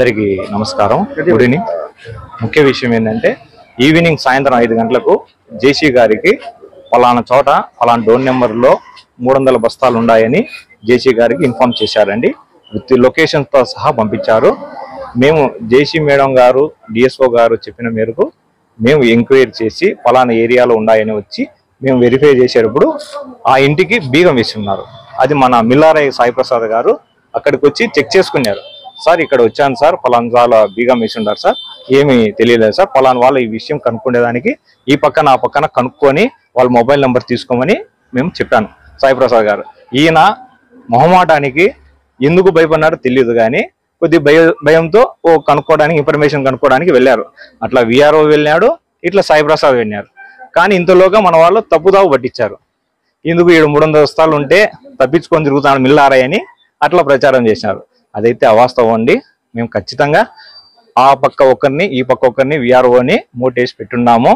అందరికీ నమస్కారం. Good evening. ముఖ్య విషయం ఏంటంటే ఈవినింగ్ సాయంత్రం 5 గంటలకు జేసీ గారికి ఫలానా చోట ఫలానా డోర్ నెంబర్లో 300 బస్తాలు ఉన్నాయని జేసీ గారికి ఇన్ఫార్మ్ చేశారండి. విత్ లొకేషన్తో సహా పంపించారు. మేము జేసీ మేడం గారు డిఎస్ఓ గారు చెప్పిన మేరకు మేము ఎంక్వైరీ చేసి ఫలానా ఏరియాలో ఉన్నాయని వచ్చి మేము వెరిఫై చేసేటప్పుడు ఆ ఇంటికి బీగం వేసి ఉన్నారు. అది మన మిల్లారయ్య సాయి ప్రసాద్ గారు అక్కడికి వచ్చి చెక్ చేసుకున్నారు. సార్ ఇక్కడ వచ్చాను సార్, ఫలానా వాళ్ళ బీగం వేసి ఉన్నారు సార్, ఏమీ తెలియలేదు సార్, ఫలానా వాళ్ళ ఈ విషయం కనుక్కునేదానికి ఈ పక్కన ఆ పక్కన కనుక్కొని వాళ్ళ మొబైల్ నెంబర్ తీసుకోమని మేము చెప్పాను సాయి ప్రసాద్ గారు. ఈయన మొహమాటానికి ఎందుకు భయపడినారో తెలియదు కానీ కొద్ది భయంతో కనుక్కోవడానికి ఇన్ఫర్మేషన్ కనుక్కోవడానికి వెళ్ళారు. అట్లా విఆర్ఓ వెళ్ళాడు, ఇట్లా సాయి ప్రసాద్ వెళ్ళారు. కానీ ఇంతలోగా మన వాళ్ళు తప్పుదావు పట్టించారు. ఇందుకు 300 బస్తాలు ఉంటే తప్పించుకొని తిరుగుతాను మిల్లారయ్య అని అట్లా ప్రచారం చేశారు. అదైతే అవాస్తవం అండి. మేము ఖచ్చితంగా ఆ పక్క ఒకరిని ఈ పక్క ఒకరిని విఆర్ఓని మోటేసి పెట్టున్నాము.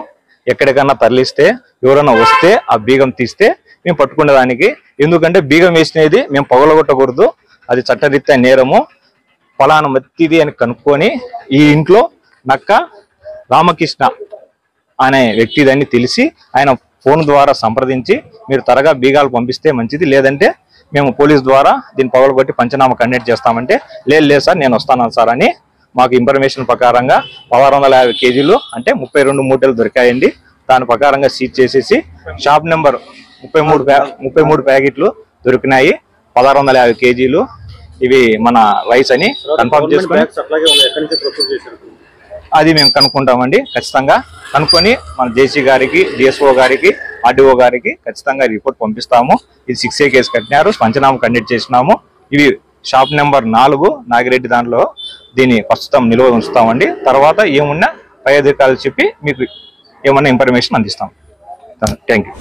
ఎక్కడికన్నా తరలిస్తే ఎవరైనా వస్తే ఆ బీగం తీస్తే మేము పట్టుకునేదానికి. ఎందుకంటే బీగం వేసినది మేము పగలగొట్టకూడదు, అది చట్టరీత్యా నేరము. ఫలానా మత్తిది అని కనుక్కొని ఈ ఇంట్లో నక్క రామకృష్ణ అనే వ్యక్తిదని తెలిసి ఆయన ఫోన్ ద్వారా సంప్రదించి మీరు త్వరగా బీగాలు పంపిస్తే మంచిది, లేదంటే మేము పోలీస్ ద్వారా దీన్ని పగలగొట్టి పంచనామా కండక్ట్ చేస్తామంటే లేదు సార్ నేను వస్తాను సార్ అని మాకు ఇన్ఫర్మేషన్ ప్రకారంగా 1650 కేజీలు అంటే 32 మూటలు దొరికాయండి. దాని ప్రకారంగా సీజ్ చేసేసి షాప్ నెంబర్ 33 ప్యాకెట్లు దొరికినాయి. 1650 కేజీలు ఇవి మన రైస్ అని కన్ఫర్మ్ చేసుకుని అది మేము కనుక్కుంటామండి. ఖచ్చితంగా కనుక్కొని మన జేసీ గారికి డిఎస్ఓ గారికి ఆర్డీఓ గారికి ఖచ్చితంగా రిపోర్ట్ పంపిస్తాము. ఇది 6A కేసు కట్టినారు, పంచనామా కండక్ట్ చేసినాము. ఇవి షాప్ నెంబర్ 4 నాగిరెడ్డి దాంట్లో దీన్ని ప్రస్తుతం నిల్వ ఉంచుతామండి. తర్వాత ఏమున్నా పై అధికారులు చెప్పి మీకు ఏమన్నా ఇన్ఫర్మేషన్ అందిస్తాం. Thank you.